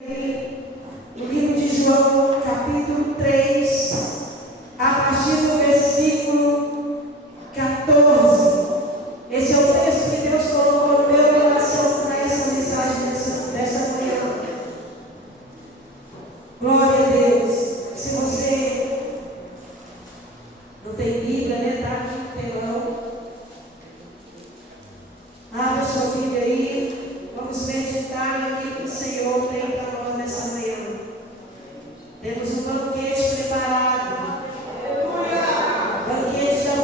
No livro de João, capítulo 3, a partir do versículo 14. Esse é o texto que Deus colocou no meu coração para essa mensagem dessa manhã. Glória a Deus. Se você não tem Bíblia, né? Está aqui no telão. Abra sua Bíblia aí. Vamos meditar naquilo que o Senhor tem para nós nessa manhã. Temos um banquete preparado. Banquete da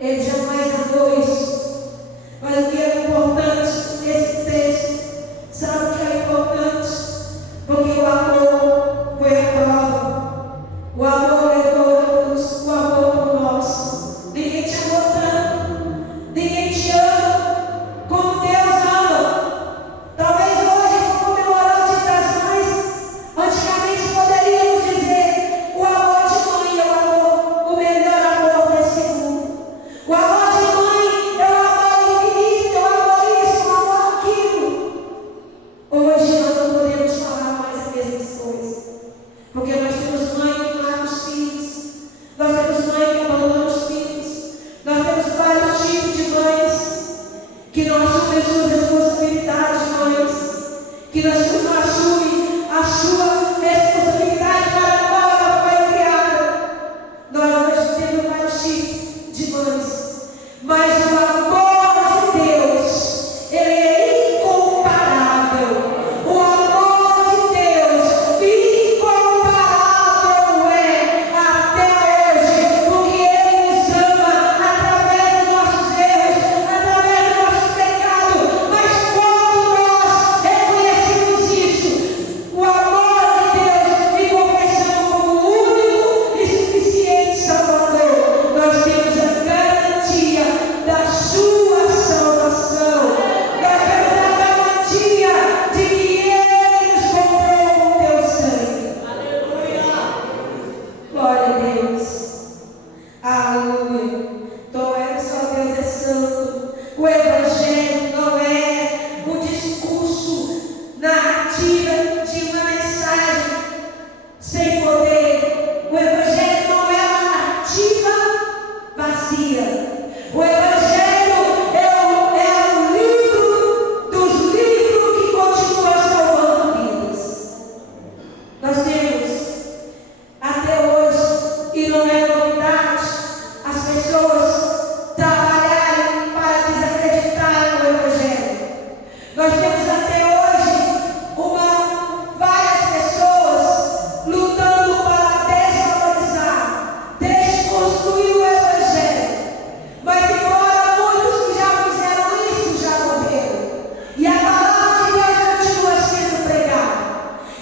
Ele jamais amou isso. Mas o que é importante nesse texto? Sabe o que é importante? Porque o amor foi a prova. O amor levou a cruz, o amor por nós. Ninguém te amou tanto. Ninguém te ama como Deus ama. Talvez hoje, por comemorar o Dia das Mães, antigamente poderíamos dizer: o amor de mãe é o amor, o melhor amor desse mundo. O amor de mãe é o amor infinito, é o amor isso, é o amor aquilo. Hoje nós não podemos falar mais as mesmas coisas, porque nós temos mãe que mata os filhos, nós temos mãe que abandona os filhos, nós temos vários tipos de mães, que não assumem a sua responsabilidade de mães, que não assumem a sua responsabilidade para a qual ela foi criada. Nós hoje temos vários tipos de mães, mas o amor de Deus, ele é incomparável. O amor de Deus, incomparável é até hoje, porque Ele nos ama através dos nossos erros, através do nosso pecado. Mas quando nós reconhecemos isso, o amor de Deus, e confessamos como o único e suficiente Salvador, nós temos a garantia da sua salvação. Nós temos a garantia de que Ele nos comprou com teu sangue. Glória a Deus. Aleluia. Então é só Deus é santo. O Evangelho não é um discurso narrativa de uma mensagem sem poder. O Evangelho não é uma narrativa vazia. O Evangelho é um livro dos livros que continua salvando vidas. Nós temos até hoje, e não é novidade, as pessoas trabalharem para desacreditar no Evangelho. Nós temos até hoje várias pessoas lutando para desvalorizar, desconstruir o Evangelho. Mas embora muitos que já fizeram isso já morreram, e a palavra de Deus continua sendo pregada,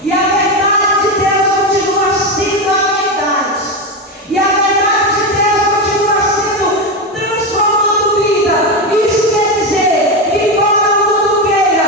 e a verdade de Deus continua sendo a verdade, e a verdade de Deus continua sendo transformando vida. Isso quer dizer que embora o mundo queira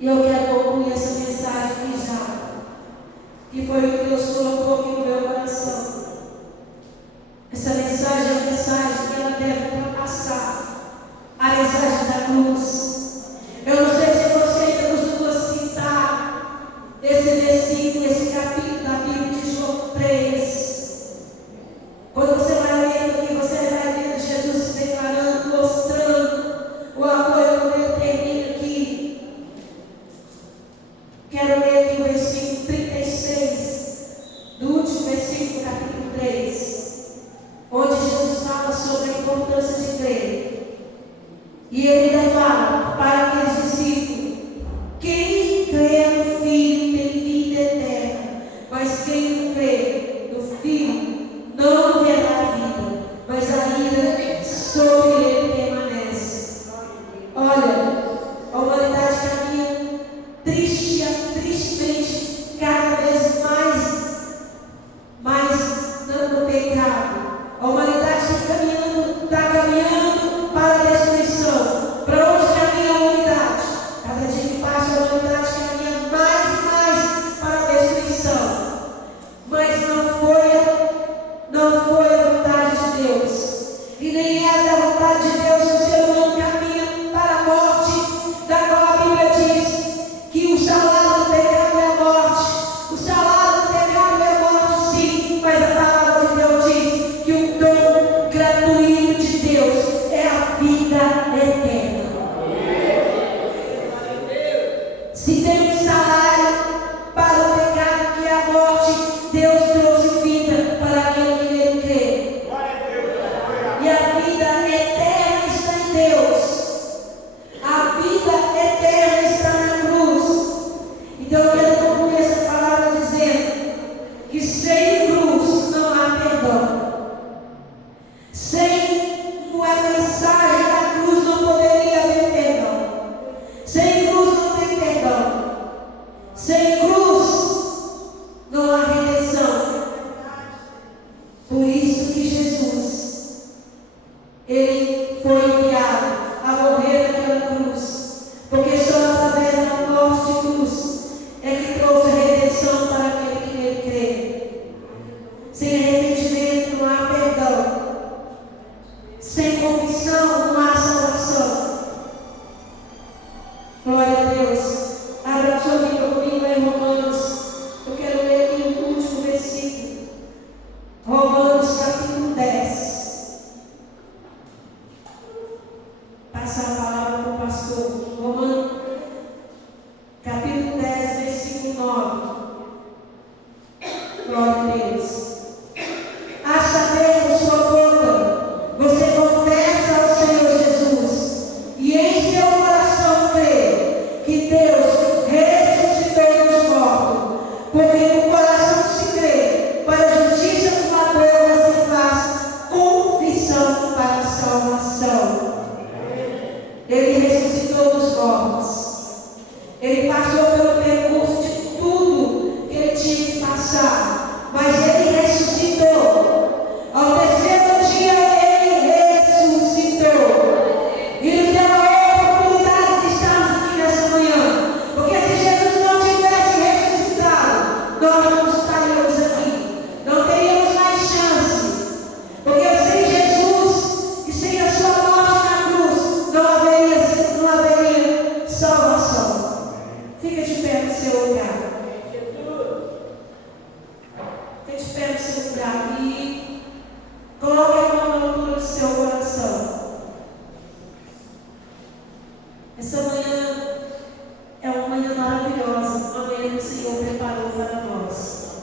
E eu quero concluir essa mensagem aqui já, que foi o que Deus colocou aqui no meu coração. Essa mensagem é uma mensagem que ela deve ultrapassar a mensagem da cruz. Eu não sei se você ainda costuma citar esse versículo, esse capítulo da Bíblia de João 3. Quando você vai lendo aqui, você vai vendo Jesus se declarando, mostrando o amor. Quando eu termino aqui, quero ler aqui o versículo 36, do último versículo do capítulo 3, onde Jesus fala sobre a importância de crer. E ele ainda fala para aqueles discípulos: quem crê no Filho tem vida eterna, mas quem não crê no Filho não verá a vida, mas a ira sobre ele permanece. Olha, a humanidade caminha tristemente, cada vez mais no pecado. A humanidade está caminhando para a destruição. Para onde caminha a humanidade? Cada dia que passa, a humanidade caminha mais e mais para a destruição. Mas não foi a vontade de Deus. E nem é da vontade de Deus que o ser humano caminha para a morte, da qual a Bíblia diz que o salário do pecado é a morte. O salário do pecado é a morte, sim, mas a palavra de Deus diz que o dom gratuito de Deus é a vida eterna. Se tem um salário para o pecado que é a morte, Deus trouxe vida para aquele que nele crê. E a vida eterna está em Deus. A vida eterna está na cruz. Então eu quero concluir essa palavra dizendo que sem cruz não há perdão. Sem a mensagem da cruz não poderia haver perdão. Sem cruz não tem perdão. Sem cruz não há redenção. Por isso que Jesus, ele foi enviado a morrer naquela cruz, porque só através da morte de cruz é que trouxe a redenção para aquele que nele crê. Sem arrependimento não há perdão. Sem confissão não há salvação. Glória a Deus.